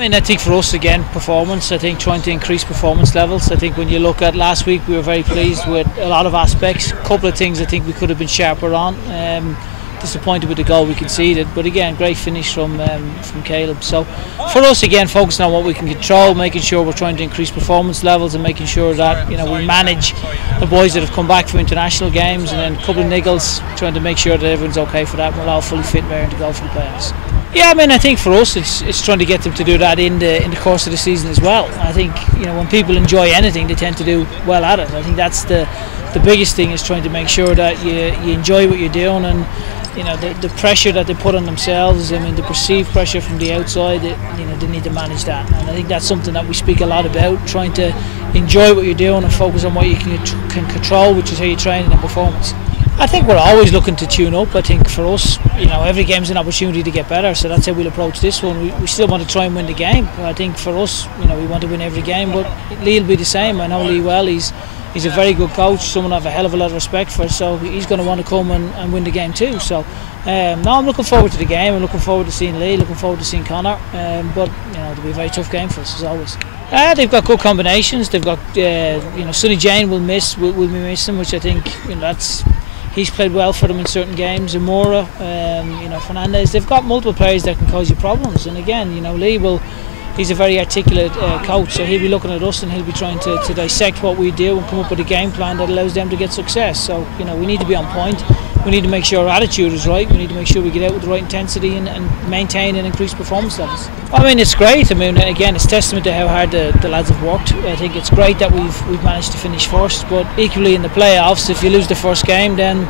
mean, I think for us again, performance. I think trying to increase performance levels. I think when you look at last week, we were very pleased with a lot of aspects. A couple of things I think we could have been sharper on. Disappointed with the goal we conceded, but again, great finish from Caleb. So for us again, focusing on what we can control, making sure we're trying to increase performance levels, and making sure that we manage the boys that have come back from international games, and then a couple of niggles, trying to make sure that everyone's okay for that, and we're all fully fit and ready to go for the playoffs. Yeah, I mean, I think for us it's trying to get them to do that in the course of the season as well. I think when people enjoy anything, they tend to do well at it. I think that's the biggest thing, is trying to make sure that you enjoy what you're doing, and the pressure that they put on themselves. I mean, the perceived pressure from the outside, they need to manage that, and I think that's something that we speak a lot about, trying to enjoy what you're doing and focus on what you can control, which is how you train and performance. I think we're always looking to tune up. I think for us, every game's an opportunity to get better, so that's how we'll approach this one. We still want to try and win the game. I think for us, we want to win every game, but Lee will be the same. I know Lee well. He's a very good coach, someone I have a hell of a lot of respect for, so he's going to want to come and win the game too. So no, I'm looking forward to the game. I'm looking forward to seeing Lee, looking forward to seeing Connor, but it'll be a very tough game for us as always. They've got good combinations. They've got Sonny Jane will be missing, which I think he's played well for them in certain games. Amora, Fernandez, they've got multiple players that can cause you problems, and again, Lee he's a very articulate coach, so he'll be looking at us and he'll be trying to dissect what we do and come up with a game plan that allows them to get success. So we need to be on point. We need to make sure our attitude is right. We need to make sure we get out with the right intensity and maintain and increase performance levels. I mean, it's great. I mean, again, it's testament to how hard the lads have worked. I think it's great that we've managed to finish first, but equally in the playoffs, if you lose the first game, then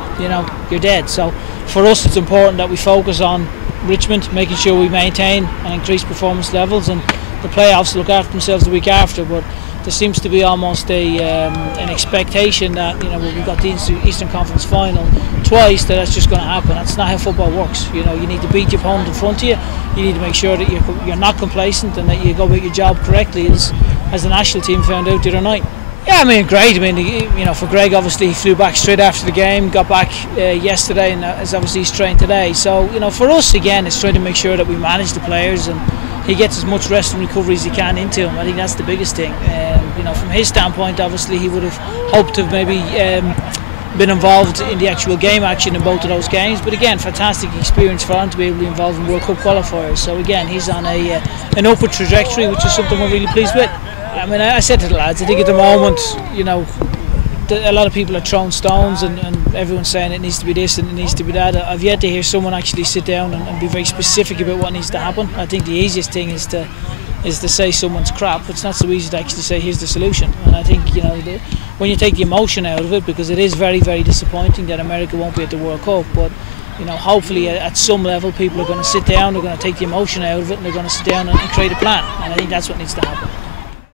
you're dead. So for us, it's important that we focus on Richmond, making sure we maintain and increase performance levels, and the playoffs look after themselves the week after. But there seems to be almost an expectation that we've got the Eastern Conference final twice, that's just going to happen. That's not how football works. You need to beat your opponent in front of you. You need to make sure that you're not complacent and that you go about your job correctly, as the national team found out the other night. Yeah, I mean, great. I mean, for Greg, obviously he flew back straight after the game, got back yesterday, and is obviously he's trained today. So for us again, it's trying to make sure that we manage the players and he gets as much rest and recovery as he can into him. I think that's the biggest thing. From his standpoint, obviously he would have hoped to have maybe been involved in the actual game action in both of those games. But again, fantastic experience for him to be able to be involved in World Cup qualifiers. So again, he's on an upward trajectory, which is something we're really pleased with. I mean, I said to the lads, I think at the moment, a lot of people are throwing stones and everyone's saying it needs to be this and it needs to be that. I've yet to hear someone actually sit down and be very specific about what needs to happen. I think the easiest thing is to say someone's crap. It's not so easy to actually say here's the solution. And I think when you take the emotion out of it, because it is very, very disappointing that America won't be at the World Cup, but hopefully at some level people are going to sit down, they're going to take the emotion out of it, and they're going to sit down and create a plan. And I think that's what needs to happen.